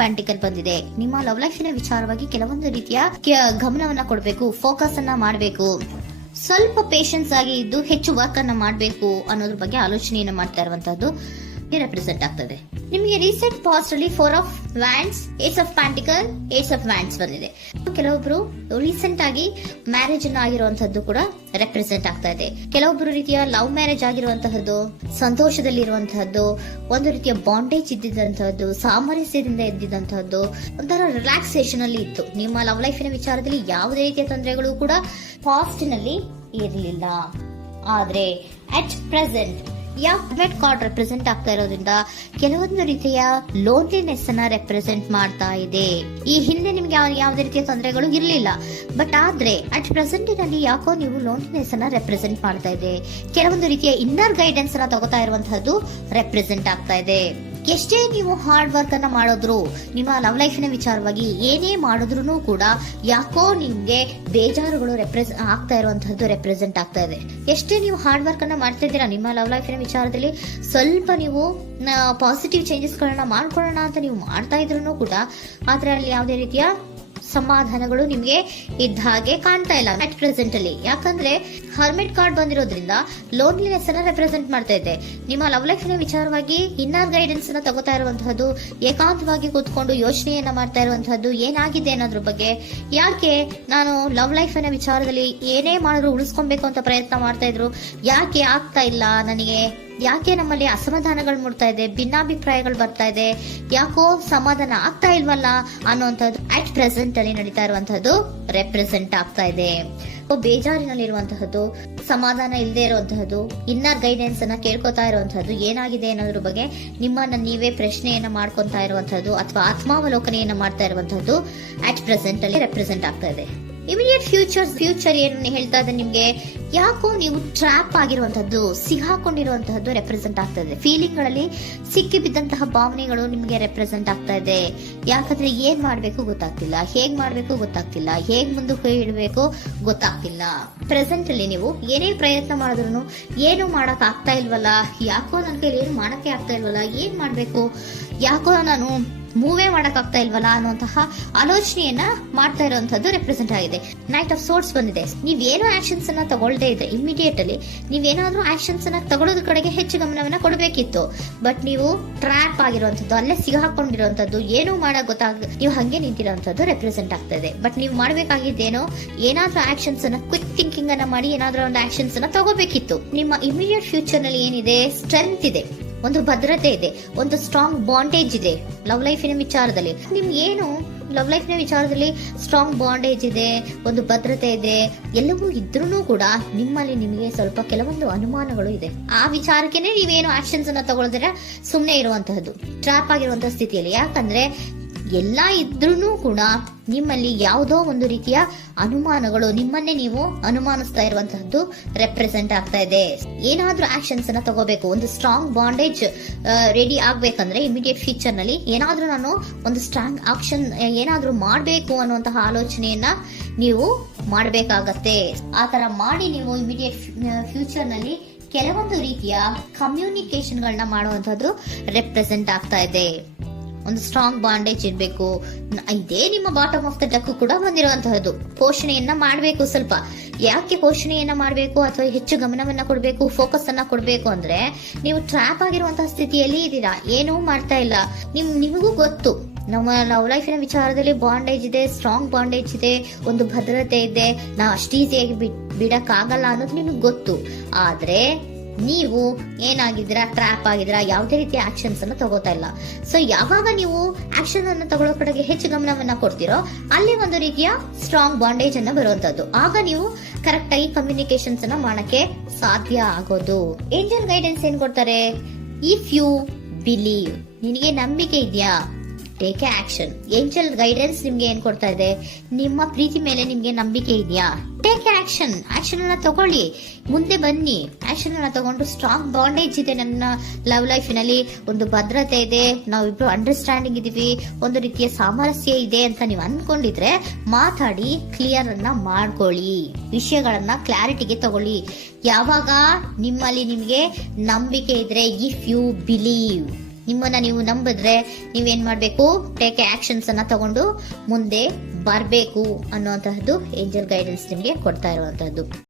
ಪ್ಯಾಂಟಿಕಲ್ ಬಂದಿದೆ. ನಿಮ್ಮ ಲವ್ ಲೈಫಿನ ವಿಚಾರವಾಗಿ ಕೆಲವೊಂದು ರೀತಿಯ ಗಮನವನ್ನ ಕೊಡಬೇಕು, ಫೋಕಸ್ ಅನ್ನ ಮಾಡಬೇಕು, ಸ್ವಲ್ಪ ಪೇಷನ್ಸ್ ಆಗಿ ಇದ್ದು ಹೆಚ್ಚು ವರ್ಕ್ ಅನ್ನ ಮಾಡಬೇಕು ಅನ್ನೋದ್ರ ಬಗ್ಗೆ ಆಲೋಚನೆಯನ್ನ ಮಾಡ್ತಾ ಇರುವಂತದ್ದು ರೆಪ್ರೆಸೆಂಟ್ ಆಗ್ತದೆ. ನಿಮಗೆ ರೀಸೆಂಟ್ ಪಾಸ್ಟ್ ಅಲ್ಲಿ 4 of wands, ace of pentacle, ace of wands ಬಂದಿದೆ. ಕೆಲವೊಬ್ರು ರೀಸೆಂಟ್ ಆಗಿ ಮ್ಯಾರೇಜ್ ಅನ್ನ ಆಗಿರುವಂತದ್ದು ಕೂಡ ರೆಪ್ರೆಸೆಂಟ್ ಆಗ್ತಾ ಇದೆ. ಕೆಲವೊಬ್ರು ರೀತಿಯ ಲವ್ ಮ್ಯಾರೇಜ್ ಆಗಿರುವಂತಹದ್ದು, ಸಂತೋಷದಲ್ಲಿರುವಂತಹದ್ದು, ಒಂದು ರೀತಿಯ ಬಾಂಡೇಜ್ ಇದ್ದಿದ್ದಂತಹದ್ದು, ಸಾಮರಸ್ಯದಿಂದ ಇದ್ದಿದ್ದಂತಹದ್ದು, ಒಂಥರ ರಿಲ್ಯಾಕ್ಸೇಷನ್ ಅಲ್ಲಿ ಇತ್ತು. ನಿಮ್ಮ ಲವ್ ಲೈಫಿನ ವಿಚಾರದಲ್ಲಿ ಯಾವುದೇ ರೀತಿಯ ತೊಂದರೆಗಳು ಕೂಡ ಪಾಸ್ಟ್ ನಲ್ಲಿ ಇರಲಿಲ್ಲ. ಆದ್ರೆ ಅಟ್ ಪ್ರೆಸೆಂಟ್ ಯಾವ್ಮೆಟ್ ಕಾರ್ಡ್ ರೆಪ್ರೆಸೆಂಟ್ ಆಗ್ತಾ ಇರೋದ್ರಿಂದ ಕೆಲವೊಂದು ರೀತಿಯ ಲೋನ್ಲಿನೆಸ್ ಅನ್ನ ರೆಪ್ರೆಸೆಂಟ್ ಮಾಡ್ತಾ ಇದೆ. ಈ ಹಿಂದೆ ನಿಮ್ಗೆ ಯಾವುದೇ ರೀತಿಯ ತೊಂದರೆಗಳು ಇರಲಿಲ್ಲ, ಬಟ್ ಆದ್ರೆ ಅಟ್ ಪ್ರೆಸೆಂಟ್ ನಲ್ಲಿ ಯಾಕೋ ನೀವು ಲೋನ್ಲಿನೆಸ್ ಅನ್ನ ರೆಪ್ರೆಸೆಂಟ್ ಮಾಡ್ತಾ ಇದೆ. ಕೆಲವೊಂದು ರೀತಿಯ ಇನ್ನರ್ ಗೈಡೆನ್ಸ್ ಅನ್ನ ತಗೋತಾ ಇರುವಂತಹದ್ದು ರೆಪ್ರೆಸೆಂಟ್ ಆಗ್ತಾ ಇದೆ. ಎಷ್ಟೇ ನೀವು ಹಾರ್ಡ್ ವರ್ಕ್ ಅನ್ನ ಮಾಡಿದ್ರು, ನಿಮ್ಮ ಲವ್ ಲೈಫಿನ ವಿಚಾರವಾಗಿ ಏನೇ ಮಾಡಿದ್ರು ಕೂಡ ಯಾಕೋ ನಿಮ್ಗೆ ಬೇಜಾರುಗಳು ಆಗ್ತಾ ಇರುವಂತಹದ್ದು ರೆಪ್ರೆಸೆಂಟ್ ಆಗ್ತಾ ಇದೆ. ಎಷ್ಟೇ ನೀವು ಹಾರ್ಡ್ ವರ್ಕ್ ಅನ್ನ ಮಾಡ್ತಾ ಇದ್ದೀರಾ ನಿಮ್ಮ ಲವ್ ಲೈಫಿನ ವಿಚಾರದಲ್ಲಿ, ಸ್ವಲ್ಪ ನೀವು ಪಾಸಿಟಿವ್ ಚೇಂಜಸ್ ಗಳನ್ನ ಮಾಡ್ಕೊಳ್ಳೋಣ ಅಂತ ನೀವು ಮಾಡ್ತಾ ಇದ್ರು ಕೂಡ ಆದ್ರೆ ಅಲ್ಲಿ ಯಾವುದೇ ರೀತಿಯ ಸಮಾಧಾನಗಳು ನಿಮ್ಗೆ ಇದ್ದ ಹಾಗೆ ಕಾಣ್ತಾ ಇಲ್ಲ ಅಟ್ ಪ್ರೆಸೆಂಟ್ ಅಲ್ಲಿ. ಯಾಕಂದ್ರೆ ಹರ್ಮಿಟ್ ಕಾರ್ಡ್ ಬಂದಿರೋದ್ರಿಂದ ಲೋನ್ಲಿನೆಸ್ ಅನ್ನ ರೆಪ್ರೆಸೆಂಟ್ ಮಾಡ್ತಾ ಇದೆ. ನಿಮ್ಮ ಲವ್ ಲೈಫಿನ ವಿಚಾರವಾಗಿ ಇನ್ನರ್ ಗೈಡೆನ್ಸ್ ಅನ್ನ ತಗೋತಾ ಇರುವಂತಹದ್ದು, ಏಕಾಂತವಾಗಿ ಕೂತ್ಕೊಂಡು ಯೋಚನೆಯನ್ನ ಮಾಡ್ತಾ ಇರುವಂತಹದ್ದು, ಏನಾಗಿದೆ ಅನ್ನೋದ್ರ ಬಗ್ಗೆ. ಯಾಕೆ ನಾನು ಲವ್ ಲೈಫಿನ ವಿಚಾರದಲ್ಲಿ ಏನೇ ಮಾಡಿದ್ರು ಉಳಿಸ್ಕೊಬೇಕು ಅಂತ ಪ್ರಯತ್ನ ಮಾಡ್ತಾ ಇದ್ರು, ಯಾಕೆ ಆಗ್ತಾ ಇಲ್ಲ ನನಗೆ, ಯಾಕೆ ನಮ್ಮಲ್ಲಿ ಅಸಮಾಧಾನಗಳು ಮೂಡ್ತಾ ಇದೆ, ಭಿನ್ನಾಭಿಪ್ರಾಯಗಳು ಬರ್ತಾ ಇದೆ, ಯಾಕೋ ಸಮಾಧಾನ ಆಗ್ತಾ ಇಲ್ವಲ್ಲ ಅನ್ನುವಂಥದ್ದು ಅಟ್ ಪ್ರೆಸೆಂಟ್ ಅಲ್ಲಿ ನಡೀತಾ ಇರುವಂತಹದ್ದು ರೆಪ್ರೆಸೆಂಟ್ ಆಗ್ತಾ ಇದೆ. ಬೇಜಾರಿನಲ್ಲಿರುವಂತಹದ್ದು, ಸಮಾಧಾನ ಇಲ್ಲದೆ ಇರುವಂತಹದ್ದು, ಇನ್ನರ್ ಗೈಡೆನ್ಸ್ ಅನ್ನ ಕೇಳ್ಕೊತಾ ಇರುವಂತಹದ್ದು, ಏನಾಗಿದೆ ಅನ್ನೋದ್ರ ಬಗ್ಗೆ ನಿಮ್ಮನ್ನ ನೀವೇ ಪ್ರಶ್ನೆಯನ್ನ ಮಾಡ್ಕೊಂತಾ ಇರುವಂತಹದ್ದು ಅಥವಾ ಆತ್ಮಾವಲೋಕನೆಯನ್ನ ಮಾಡ್ತಾ ಇರುವಂತಹದ್ದು ಅಟ್ ಪ್ರೆಸೆಂಟ್ ಅಲ್ಲಿ ರೆಪ್ರೆಸೆಂಟ್ ಆಗ್ತಾ ಇದೆ. ಇಮಿಡಿಯೇಟ್ ಫ್ಯೂಚರ್ ಏನು ಹೇಳ್ತಾ ಇದೆ ನಿಮ್ಗೆ, ಯಾಕೋ ನೀವು ಟ್ರ್ಯಾಪ್ ಆಗಿರುವಂತಹದ್ದು, ಸಿಕ್ಕಾಕೊಂಡಿರುವಂತಹದ್ದು ರೆಪ್ರೆಸೆಂಟ್ ಆಗ್ತಾ ಇದೆ. ಫೀಲಿಂಗ್ ಗಳಲ್ಲಿ ಸಿಕ್ಕಿ ಬಿದ್ದಂತಹ ಭಾವನೆಗಳು ನಿಮ್ಗೆ ರೆಪ್ರೆಸೆಂಟ್ ಆಗ್ತಾ ಇದೆ. ಯಾಕಂದ್ರೆ ಏನ್ ಮಾಡ್ಬೇಕು ಗೊತ್ತಾಗ್ತಿಲ್ಲ, ಹೇಗ್ ಮಾಡ್ಬೇಕು ಗೊತ್ತಾಗ್ತಿಲ್ಲ, ಹೇಗ್ ಮುಂದಕ್ಕೆ ಇಡಬೇಕು ಗೊತ್ತಾಗ್ತಿಲ್ಲ. ಪ್ರೆಸೆಂಟ್ ಅಲ್ಲಿ ನೀವು ಏನೇ ಪ್ರಯತ್ನ ಮಾಡಿದ್ರು ಏನು ಮಾಡಕ್ ಆಗ್ತಾ ಇಲ್ವಲ್ಲ, ಯಾಕೋ ನನ್ ಕೈಲಿ ಏನು ಮಾಡಕ್ಕೆ ಆಗ್ತಾ ಇಲ್ವಲ್ಲ, ಏನ್ ಮಾಡ್ಬೇಕು, ಯಾಕೋ ನಾನು ಮೂವೇ ಮಾಡಕ್ ಆಗ್ತಾ ಇಲ್ವಲ್ಲ ಅನ್ನುವಂತಹ ಆಲೋಚನೆಯನ್ನ ಮಾಡ್ತಾ ಇರುವಂತದ್ದು ರೆಪ್ರೆಸೆಂಟ್ ಆಗಿದೆ. ನೈಟ್ ಆಫ್ ಸೋರ್ಟ್ಸ್ ಬಂದಿದೆ. ನೀವೇನೋ ಆಕ್ಷನ್ಸ್ ಅನ್ನ ತಗೊಳ್ದೇ ಇದ್ರೆ ಇಮಿಡಿಯೇಟ್ ಅಲ್ಲಿ ನೀವೇನಾದ್ರೂ ಆಕ್ಷನ್ಸ್ ಅನ್ನ ತಗೊಳ್ಳೋದ್ರ ಕಡೆಗೆ ಹೆಚ್ಚು ಗಮನವನ್ನ ಕೊಡಬೇಕಿತ್ತು. ಬಟ್ ನೀವು ಟ್ರ್ಯಾಪ್ ಆಗಿರುವಂತದ್ದು, ಅಲ್ಲೇ ಸಿಗಾಕೊಂಡಿರುವಂತದ್ದು, ಏನೂ ಮಾಡಕ್ ನೀವು ಹಂಗೆ ನಿಂತಿರುವಂತದ್ದು ರೆಪ್ರೆಸೆಂಟ್ ಆಗ್ತಾ ಇದೆ. ಬಟ್ ನೀವು ಮಾಡಬೇಕಾಗಿದ್ದೇನೋ ಏನಾದ್ರೂ ಆಕ್ಷನ್ಸ್ ಅನ್ನ ಕ್ವಿಕ್ ಥಿಂಕಿಂಗ್ ಅನ್ನ ಮಾಡಿ ಏನಾದ್ರೂ ಒಂದು ಆಕ್ಷನ್ಸ್ ಅನ್ನ ತಗೋಬೇಕಿತ್ತು. ನಿಮ್ಮ ಇಮಿಡಿಯೇಟ್ ಫ್ಯೂಚರ್ ನಲ್ಲಿ ಏನಿದೆ, ಸ್ಟ್ರೆಂತ್ ಇದೆ, ಒಂದು ಭದ್ರತೆ ಇದೆ, ಒಂದು ಸ್ಟ್ರಾಂಗ್ ಬಾಂಡೇಜ್ ಇದೆ ಲವ್ ಲೈಫಿನ ವಿಚಾರದಲ್ಲಿ. ನಿಮ್ಗೆ ಏನು ಲವ್ ಲೈಫಿನ ವಿಚಾರದಲ್ಲಿ ಸ್ಟ್ರಾಂಗ್ ಬಾಂಡೇಜ್ ಇದೆ, ಒಂದು ಭದ್ರತೆ ಇದೆ, ಎಲ್ಲವೂ ಇದ್ರೂ ಕೂಡ ನಿಮ್ಮಲ್ಲಿ ನಿಮಗೆ ಸ್ವಲ್ಪ ಕೆಲವೊಂದು ಅನುಮಾನಗಳು ಇದೆ. ಆ ವಿಚಾರಕ್ಕೆನೆ ನೀವೇನು ಆಕ್ಷನ್ಸ್ ಅನ್ನ ತಗೊಳ್ದಿರ ಸುಮ್ನೆ ಇರುವಂತಹದ್ದು, ಟ್ರಾಪ್ ಆಗಿರುವಂತಹ ಸ್ಥಿತಿಯಲ್ಲಿ. ಯಾಕಂದ್ರೆ ಎಲ್ಲ ಇದ್ರೂ ಕೂಡ ನಿಮ್ಮಲ್ಲಿ ಯಾವುದೋ ಒಂದು ರೀತಿಯ ಅನುಮಾನಗಳು, ನಿಮ್ಮನ್ನೇ ನೀವು ಅನುಮಾನಿಸ್ತಾ ಇರುವಂತಹದ್ದು ರೆಪ್ರೆಸೆಂಟ್ ಆಗ್ತಾ ಇದೆ. ಏನಾದ್ರೂ ಆಕ್ಷನ್ಸ್ ಅನ್ನ ತಗೋಬೇಕು, ಒಂದು ಸ್ಟ್ರಾಂಗ್ ಬಾಂಡೇಜ್ ರೆಡಿ ಆಗ್ಬೇಕಂದ್ರೆ ಇಮಿಡಿಯೇಟ್ ಫ್ಯೂಚರ್ ನಲ್ಲಿ ಏನಾದ್ರೂ ನಾನು ಒಂದು ಸ್ಟ್ರಾಂಗ್ ಆಕ್ಷನ್ ಏನಾದ್ರೂ ಮಾಡ್ಬೇಕು ಅನ್ನುವಂತಹ ಆಲೋಚನೆಯನ್ನ ನೀವು ಮಾಡಬೇಕಾಗತ್ತೆ. ಆತರ ಮಾಡಿ ನೀವು ಇಮಿಡಿಯೇಟ್ ಫ್ಯೂಚರ್ ನಲ್ಲಿ ಕೆಲವೊಂದು ರೀತಿಯ ಕಮ್ಯುನಿಕೇಶನ್ ಗಳನ್ನ ಮಾಡುವಂತಹದ್ದು ರೆಪ್ರೆಸೆಂಟ್ ಆಗ್ತಾ ಇದೆ. ಒಂದು ಸ್ಟ್ರಾಂಗ್ ಬಾಂಡೇಜ್ ಇರಬೇಕು. ಇದೇ ನಿಮ್ಮ ಬಾಟಮ್ ಆಫ್ ದ ಡಕ್ ಕೂಡ ಬಂದಿರುವಂತಹದ್ದು. ಪೋಷಣೆಯನ್ನ ಮಾಡಬೇಕು. ಸ್ವಲ್ಪ ಯಾಕೆ ಪೋಷಣೆಯನ್ನ ಮಾಡಬೇಕು ಅಥವಾ ಹೆಚ್ಚು ಗಮನವನ್ನ ಕೊಡಬೇಕು, ಫೋಕಸ್ ಅನ್ನ ಕೊಡಬೇಕು ಅಂದ್ರೆ, ನೀವು ಟ್ರ್ಯಾಪ್ ಆಗಿರುವಂತಹ ಸ್ಥಿತಿಯಲ್ಲಿ ಇದ್ದೀರಾ, ಏನೂ ಮಾಡ್ತಾ ಇಲ್ಲ. ನಿಮಗೂ ಗೊತ್ತು ನಮ್ಮ ಲವ್ ಲೈಫಿನ ವಿಚಾರದಲ್ಲಿ ಬಾಂಡೇಜ್ ಇದೆ, ಸ್ಟ್ರಾಂಗ್ ಬಾಂಡೇಜ್ ಇದೆ, ಒಂದು ಭದ್ರತೆ ಇದೆ, ನಾವು ಅಷ್ಟು ಈಸಿಯಾಗಿ ಬಿಡಕ್ ಆಗಲ್ಲ ಅನ್ನೋದು ನಿಮಗೆ ಗೊತ್ತು. ಆದ್ರೆ ನೀವು ಏನಾಗಿದ್ದೀರಾ, ಟ್ರ್ಯಾಪ್ ಆಗಿದ್ದೀರಾ, ಯಾವುದೇ ರೀತಿಯ ಆಕ್ಷನ್ಸ್ ಅನ್ನು ತಗೋತಾ ಇಲ್ಲ. ಸೊ ಯಾವಾಗ ನೀವು ಆಕ್ಷನ್ ಅನ್ನು ತಗೊಳ್ಳೋ ಕಡೆಗೆ ಹೆಚ್ಚು ಗಮನವನ್ನ ಕೊಡ್ತೀರೋ ಅಲ್ಲಿ ಒಂದು ರೀತಿಯ ಸ್ಟ್ರಾಂಗ್ ಬಾಂಡೇಜ್ ಅನ್ನ ಬರುವಂತದ್ದು. ಆಗ ನೀವು ಕರೆಕ್ಟ್ ಆಗಿ ಕಮ್ಯುನಿಕೇಶನ್ಸ್ ಅನ್ನ ಮಾಡಕ್ಕೆ ಸಾಧ್ಯ ಆಗೋದು. ಏಂಜಲ್ ಗೈಡೆನ್ಸ್ ಏನ್ ಕೊಡ್ತಾರೆ, ಇಫ್ ಯು ಬಿಲೀವ್, ನಿನಗೆ ನಂಬಿಕೆ ಇದೆಯಾ, ಟೇಕ್ ಆಕ್ಷನ್. ಏಂಜಲ್ ಗೈಡೆನ್ಸ್ ನಿಮ್ಗೆ ಏನ್ ಕೊಡ್ತಾ ಇದೆ, ನಿಮ್ಮ ಪ್ರೀತಿ ಮೇಲೆ ನಿಮ್ಗೆ ನಂಬಿಕೆ ಇದೆಯಾ, ಟೇಕ್ ಆಕ್ಷನ್. ಆಕ್ಷನ್ ಅನ್ನ ತಗೊಳ್ಳಿ, ಮುಂದೆ ಬನ್ನಿ. ಆಕ್ಷನ್ ಅನ್ನ ತಗೊಂಡು ಸ್ಟ್ರಾಂಗ್ ಬಾಂಡೇಜ್ ಇದೆ ನನ್ನ ಲವ್ ಲೈಫಿನಲ್ಲಿ, ಒಂದು ಭದ್ರತೆ ಇದೆ, ನಾವಿಬ್ರು ಅಂಡರ್ಸ್ಟ್ಯಾಂಡಿಂಗ್ ಇದೀವಿ, ಒಂದು ರೀತಿಯ ಸಾಮರಸ್ಯ ಇದೆ ಅಂತ ನೀವು ಅನ್ಕೊಂಡಿದ್ರೆ ಮಾತಾಡಿ ಕ್ಲಿಯರ್ ಅನ್ನ ಮಾಡ್ಕೊಳ್ಳಿ, ವಿಷಯಗಳನ್ನ ಕ್ಲಾರಿಟಿಗೆ ತಗೊಳ್ಳಿ. ಯಾವಾಗ ನಿಮ್ಮಲ್ಲಿ ನಿಮ್ಗೆ ನಂಬಿಕೆ ಇದ್ರೆ, ಇಫ್ ಯು ಬಿಲೀವ್, ನಿಮ್ಮನ್ನ ನೀವು ನಂಬಿದ್ರೆ ನೀವೇನ್ ಮಾಡ್ಬೇಕು, ಟೇಕ್ ಆಕ್ಷನ್ಸ್ ಅನ್ನ ತಗೊಂಡು ಮುಂದೆ ಬರಬೇಕು ಅನ್ನುವಂತಹದ್ದು ಏಂಜಲ್ ಗೈಡೆನ್ಸ್ ನಿಮಗೆ ಕೊಡ್ತಾ ಇರುವಂತಹದ್ದು.